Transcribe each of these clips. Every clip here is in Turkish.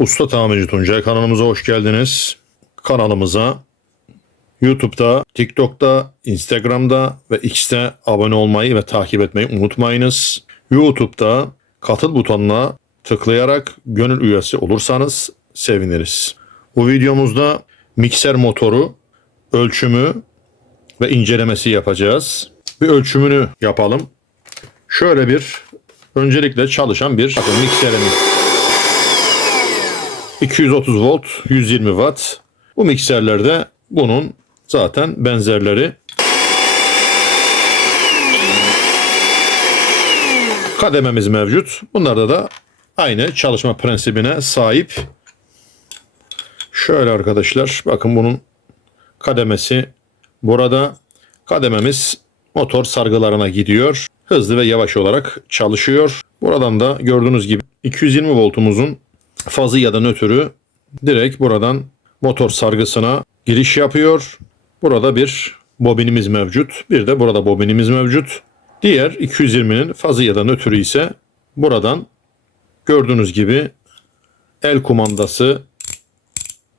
Usta Tamirci Tuncay kanalımıza hoş geldiniz. Kanalımıza YouTube'da, TikTok'ta, Instagram'da ve X'te abone olmayı ve takip etmeyi unutmayınız. YouTube'da katıl butonuna tıklayarak gönül üyesi olursanız seviniriz. Bu videomuzda mikser motoru ölçümü ve incelemesi yapacağız. Bir ölçümünü yapalım. Şöyle bir öncelikle çalışan bir mikserimiz. 230 volt, 120 watt. Bu mikserlerde bunun zaten benzerleri. Kadememiz mevcut. Bunlarda da aynı çalışma prensibine sahip. Şöyle arkadaşlar bakın bunun kademesi burada. Kadememiz motor sargılarına gidiyor. Hızlı ve yavaş olarak çalışıyor. Buradan da gördüğünüz gibi 220 voltumuzun fazı ya da nötrü direkt buradan motor sargısına giriş yapıyor. Burada bir bobinimiz mevcut. Bir de burada bobinimiz mevcut. Diğer 220'nin fazı ya da nötrü ise buradan gördüğünüz gibi el kumandası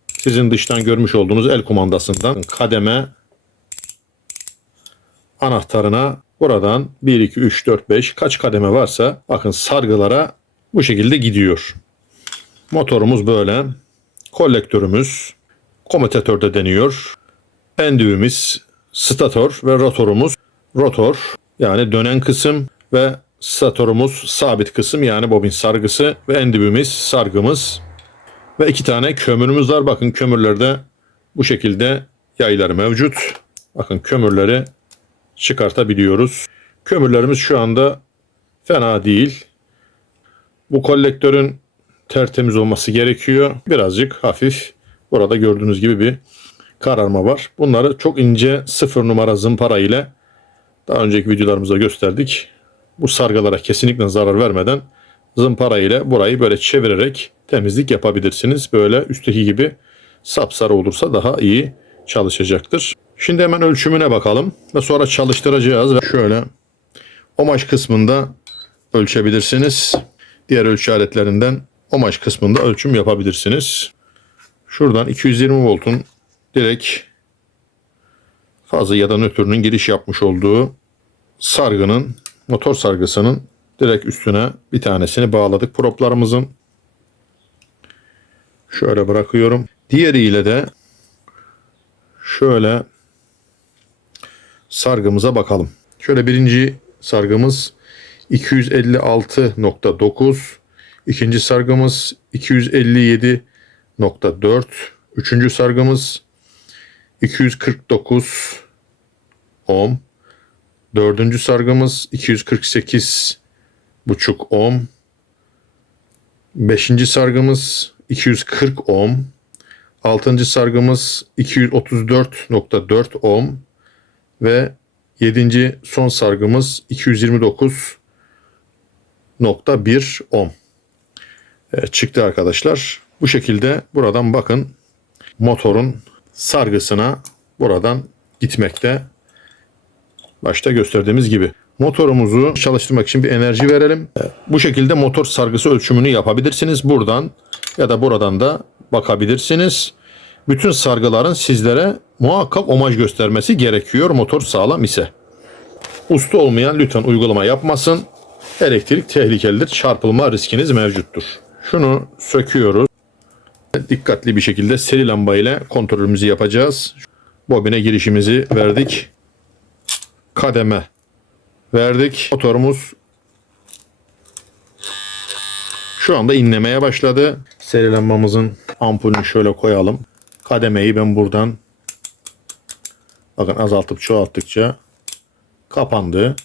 sizin dıştan görmüş olduğunuz el kumandasından kademe anahtarına buradan 1, 2, 3, 4, 5 kaç kademe varsa bakın sargılara bu şekilde gidiyor. Motorumuz böyle. Kolektörümüz komutatörde deniyor. Endüğümüz stator ve rotorumuz rotor yani dönen kısım ve statorumuz sabit kısım yani bobin sargısı ve endüğümüz sargımız ve iki tane kömürümüz var. Bakın kömürlerde bu şekilde yayları mevcut. Bakın kömürleri çıkartabiliyoruz. Kömürlerimiz şu anda fena değil. Bu kolektörün tertemiz olması gerekiyor. Birazcık hafif burada gördüğünüz gibi bir kararma var. Bunları çok ince sıfır numara zımpara ile daha önceki videolarımızda gösterdik. Bu sargılara kesinlikle zarar vermeden zımpara ile burayı böyle çevirerek temizlik yapabilirsiniz. Böyle üstteki gibi sapsarı olursa daha iyi çalışacaktır. Şimdi hemen ölçümüne bakalım ve sonra çalıştıracağız. Şöyle omaj kısmında ölçebilirsiniz. Diğer ölçü aletlerinden omaj kısmında ölçüm yapabilirsiniz. Şuradan 220 voltun direkt fazla ya da nötrünün giriş yapmış olduğu sargının motor sargısının direkt üstüne bir tanesini bağladık proplarımızın. Şöyle bırakıyorum. Diğeriyle de şöyle sargımıza bakalım. Şöyle birinci sargımız 256.9 İkinci sargımız 257.4 Üçüncü sargımız 249 ohm. Dördüncü sargımız 248 buçuk ohm. Beşinci sargımız 240 ohm. Altıncı sargımız 234.4 ohm. Ve yedinci son sargımız 229.1 ohm çıktı arkadaşlar. Bu şekilde buradan bakın motorun sargısına buradan gitmekte. Başta gösterdiğimiz gibi. Motorumuzu çalıştırmak için bir enerji verelim. E, bu şekilde motor sargısı ölçümünü yapabilirsiniz. Buradan ya da buradan da bakabilirsiniz. Bütün sargıların sizlere muhakkak omaj göstermesi gerekiyor motor sağlam ise. Usta olmayan lütfen uygulama yapmasın. Elektrik tehlikelidir. Çarpılma riskiniz mevcuttur. Şunu söküyoruz. Dikkatli bir şekilde seri lamba ile kontrolümüzü yapacağız. Bobine girişimizi verdik. Kademe verdik. Motorumuz şu anda inlemeye başladı. Seri lambamızın ampulünü şöyle koyalım. Kademeyi ben buradan bakın azaltıp çoğalttıkça kapandı.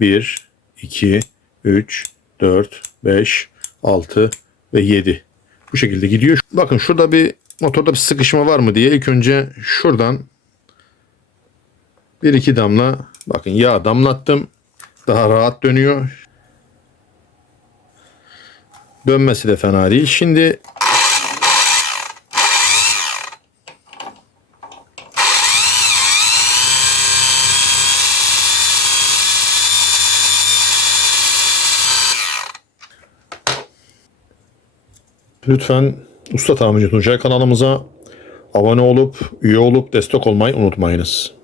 1, 2, 3, 4, 5, 6 ve 7. Bu şekilde gidiyor. Bakın şurada bir motorda bir sıkışma var mı diye ilk önce şuradan bir iki damla bakın yağ damlattım. Daha rahat dönüyor. Dönmesi de fena değil. Şimdi Lütfen Usta Tamirci Tuncay kanalımıza abone olup, üye olup destek olmayı unutmayınız.